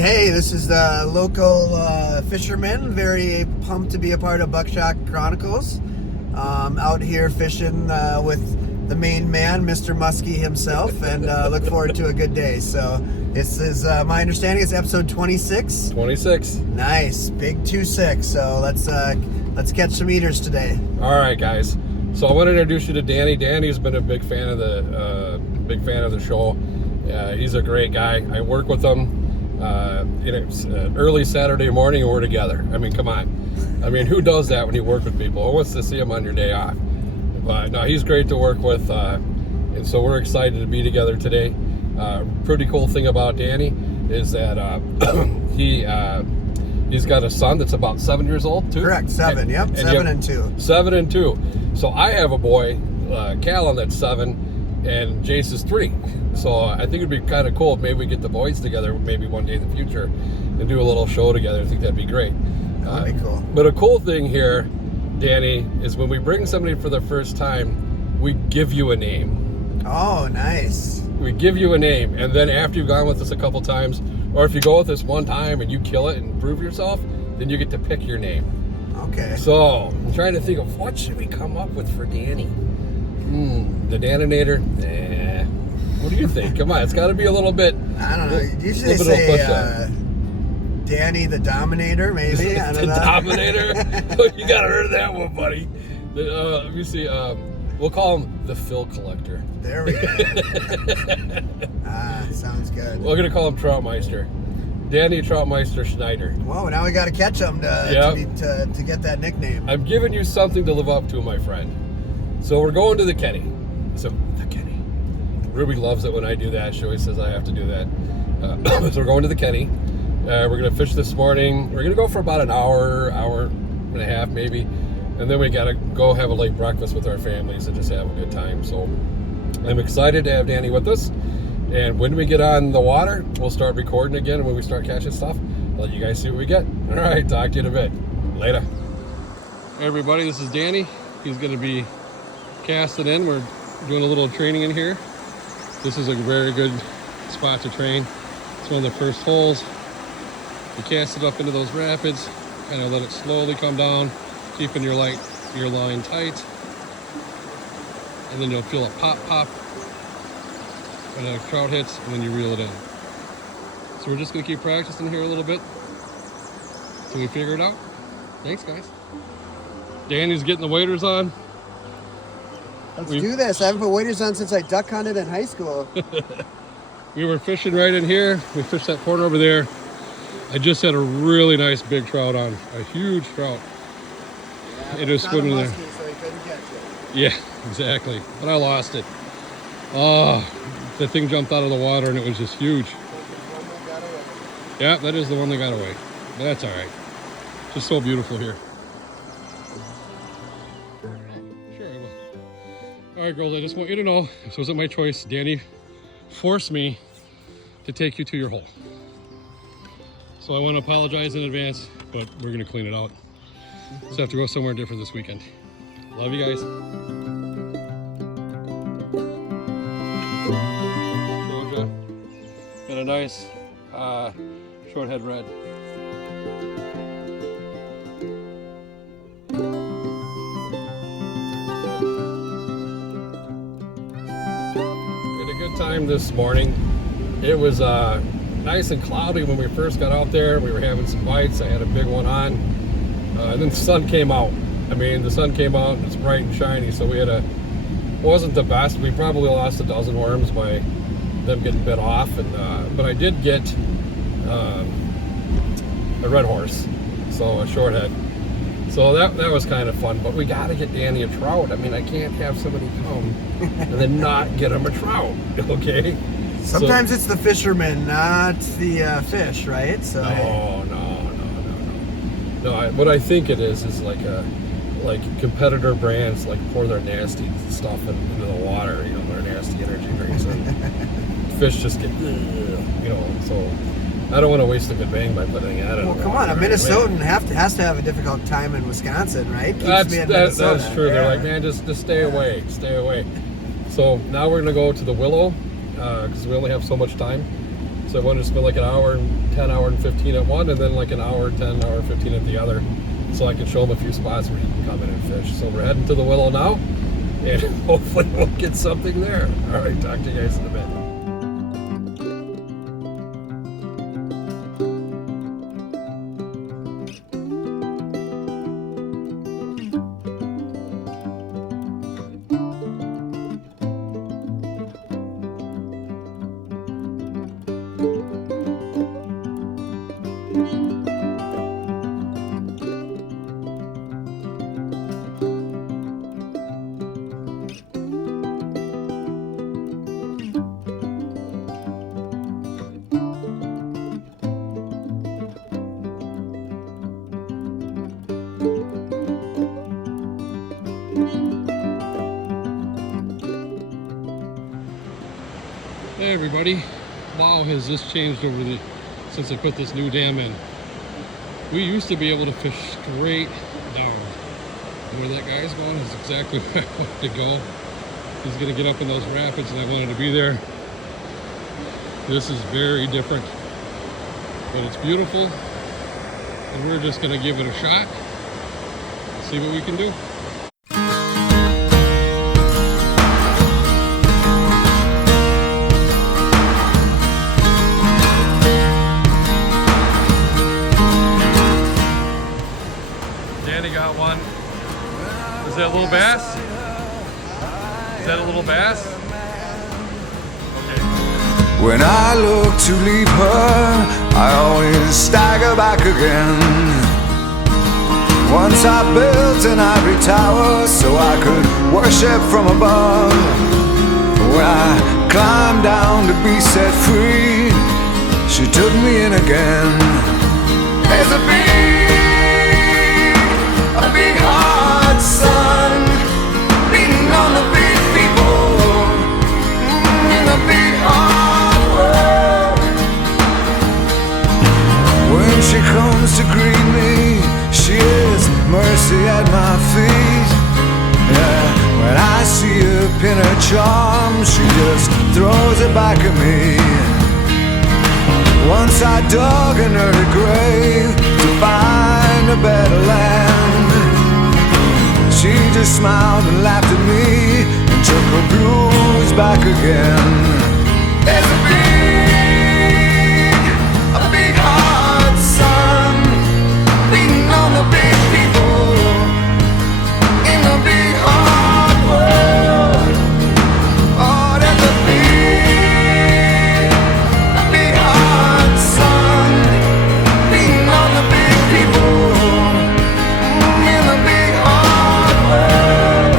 Hey, this is the local fisherman. Very pumped to be a part of Buckshot Chronicles. Out here fishing with the main man, Mr. Muskie himself, and look forward to a good day. So this is, my understanding, it's episode 26. 26. Nice, big 2-6. So let's catch some eaters today. All right, guys. So I want to introduce you to Danny. Danny's been a big fan of the show. He's a great guy. I work with him. It's early Saturday morning and we're together. I mean, come on. I mean, who does that when you work with people? Who wants to see him on your day off? But no, he's great to work with, and so we're excited to be together today. Pretty cool thing about Danny is that he's got a son that's about 7 years old too. Correct, 7. Yep, 7 and 2. 7 and 2. So I have a boy, Callan, that's 7. And Jace is 3. So I think it'd be kind of cool if maybe we get the boys together maybe one day in the future and do a little show together. I think that'd be great. That'd be cool. But a cool thing here, Danny, is when we bring somebody for the first time, we give you a name. Oh, nice. We give you a name, and then after you've gone with us a couple times, or if you go with us one time and you kill it and prove yourself, then you get to pick your name. Okay. So I'm trying to think of what should we come up with for Danny. The Daninator? Nah. What do you think? Come on, it's got to be a little bit. I don't know. Usually they say Danny the Dominator, maybe. I don't know. Dominator? You got to heard that one, buddy. Let me see. We'll call him the Phil Collector. There we go. Sounds good. We're going to call him Troutmeister. Danny Troutmeister Schneider. Whoa, now we got to catch him to get that nickname. I'm giving you something to live up to, my friend. So we're going to the Kenny. So the Kenny. Ruby loves it when I do that. She always says I have to do that. So we're going to the Kenny. We're going to fish this morning. We're going to go for about an hour and a half maybe. And then we got to go have a late breakfast with our families and just have a good time. So I'm excited to have Danny with us. And when we get on the water, we'll start recording again. And when we start catching stuff, I'll let you guys see what we get. All right, talk to you in a bit. Later. Hey everybody, this is Danny. He's going to be casting in. We're doing a little training in here. This is a very good spot to train. It's one of the first holes. You cast it up into those rapids, kind of let it slowly come down, keeping your line tight. And then you'll feel a pop when a trout hits, and then you reel it in. So we're just gonna keep practicing here a little bit till we figure it out. Thanks, guys. Danny's getting the waders on. Let's do this. I haven't put waders on since I duck hunted in high school. We were fishing right in here. We fished that corner over there. I just had a really nice big trout on, a huge trout. Yeah, it was swimming there. So he couldn't catch it. Yeah, exactly. But I lost it. Oh, the thing jumped out of the water and it was just huge. Yeah, that is the one that got away. But that's all right. Just so beautiful here. All right, girls, I just want you to know, this wasn't my choice. Danny forced me to take you to your hole. So I want to apologize in advance, but we're going to clean it out. So I have to go somewhere different this weekend. Love you guys. Georgia. And a nice short head red. Time this morning. It was nice and cloudy when we first got out there. We were having some bites. I had a big one on, and then the sun came out. I mean, the sun came out and it's bright and shiny, so we had wasn't the best. We probably lost a dozen worms by them getting bit off, and but I did get a red horse, so a short head. So that was kind of fun, but we got to get Danny a trout. I mean, I can't have somebody come and then not get him a trout, okay? Sometimes it's the fisherman, not the fish, right? So No. No, what I think it is like competitor brands like pour their nasty stuff into the water, you know, their nasty energy drinks, and fish just get, you know. So I don't want to waste a good bang by putting that in. Well, come on, a Minnesotan has to have a difficult time in Wisconsin, right? That's true. Yeah. They're like, man, just stay away, stay away. So now we're gonna go to the Willow because we only have so much time. So I wanted to spend like an hour, 10 hour and 15 at one, and then like an hour, 10 hour, 15 at the other, so I can show them a few spots where you can come in and fish. So we're heading to the Willow now, and hopefully we'll get something there. All right, talk to you guys in a bit. Hey everybody, wow, has this changed since I put this new dam in. We used to be able to fish straight down. And where that guy's going is exactly where I wanted to go. He's gonna get up in those rapids and I wanted to be there. This is very different, but it's beautiful. And we're just gonna give it a shot and see what we can do. Danny got one. Is that a little bass? Is that a little bass? Okay. When I look to leave her, I always stagger back again. Once I built an ivory tower so I could worship from above. When I climbed down to be set free, she took me in again. There's a big hot sun beating on the big people in the big hard world. When she comes to greet me, she is mercy at my feet. Yeah, when I see her pin her charm, she just throws it back at me. Once I dug an early grave to find a better land. She just smiled and laughed at me and took her blues back again. There's a big hot sun beating on the big people in the big hard world. Oh, there's a big hot sun beating on the big people in the big hard world.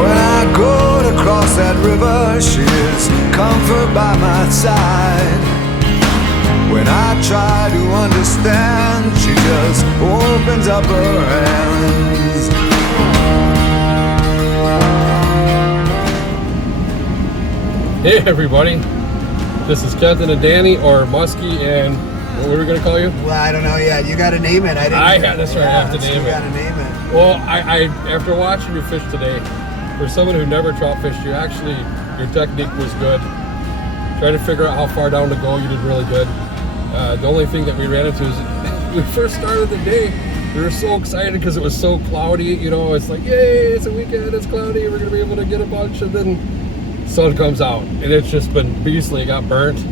When I go to cross that river, she is comfort by my side. When I try to understand, she just opens up her hands. Hey everybody, this is Kenton and Danny, or Muskie, and what were we going to call you? Well, I don't know yet. You got to name it. That's right, I have to name it. You got to name it. Well, I after watching you fish today, for someone who never trout fished, your technique was good. Trying to figure out how far down to go, you did really good. The only thing that we ran into is when we first started the day, we were so excited because it was so cloudy. You know, it's like, yay, it's a weekend, it's cloudy, we're going to be able to get a bunch, and then sun comes out, and it's just been beastly. It got burnt.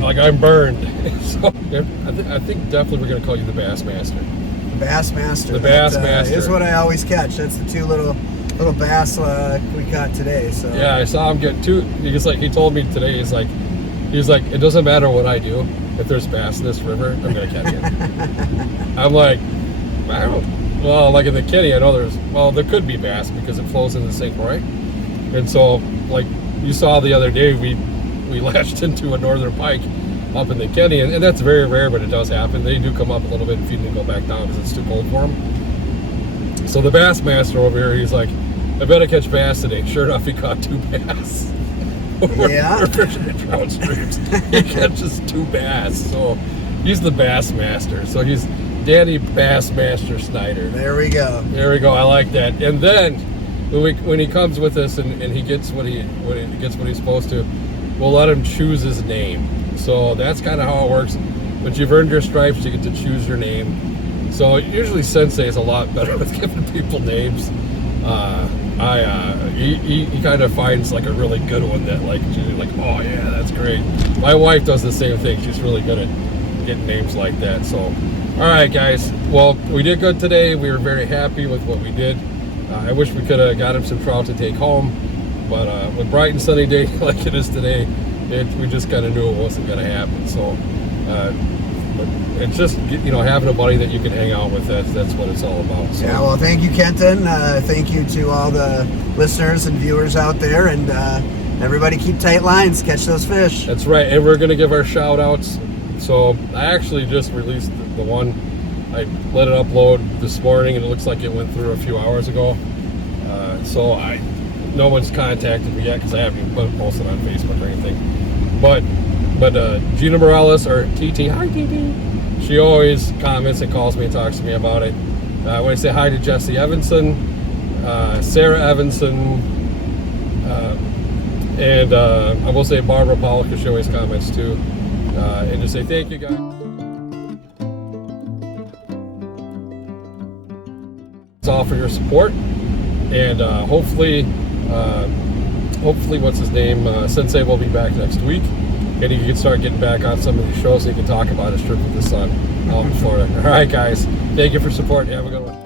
Like, I'm burned. So I think definitely we're going to call you the Bass Master. Bass Master. The Bass Master. Is what I always catch. That's the two little bass we caught today. So yeah, I saw him get two. He told me today. He's like, it doesn't matter what I do. If there's bass in this river, I'm gonna catch it. I'm like, I don't. Well, like in the Kenny, I know there could be bass because it flows in the St. Croix. And so, like you saw the other day, we latched into a northern pike up in the Kenny, and that's very rare, but it does happen. They do come up a little bit and feed and go back down because it's too cold for them. So the bass master over here, he's like, I bet I catch bass today. Sure enough, he caught 2 bass. Yeah. We're fishing at Trout streams. He catches 2 bass. So he's the bass master. So he's Danny Bass Master Snyder. There we go. There we go. I like that. And then when he comes with us and he gets what he's supposed to, we'll let him choose his name. So that's kind of how it works. But you've earned your stripes, you get to choose your name. So usually Sensei is a lot better with giving people names. He kind of finds like a really good one that like she's like, oh yeah, that's great. My wife does the same thing. She's really good at getting names like that. So, all right, guys. Well, we did good today. We were very happy with what we did. I wish we could have got him some trout to take home, but with bright and sunny day like it is today, we just kind of knew it wasn't going to happen. So, but it's just having a buddy that you can hang out with. That's what it's all about. So. Yeah, well, thank you, Kenton. Thank you to all the listeners and viewers out there, and everybody keep tight lines, catch those fish. That's right, and we're going to give our shout outs. So I actually just released the one. I let it upload this morning, and it looks like it went through a few hours ago. So no one's contacted me yet because I haven't even posted on Facebook or anything. But Gina Morales, or TT, hi TT. She always comments and calls me and talks to me about it. I want to say hi to Jesse Evanson, Sarah Evanson, and I will say Barbara Pollock, because she always comments too. And just say thank you, guys. It's all for your support, and hopefully, what's his name? Sensei will be back next week, and he can start getting back on some of these shows so he can talk about his trip with his son out in Florida. All right, guys. Thank you for support. Have a good one.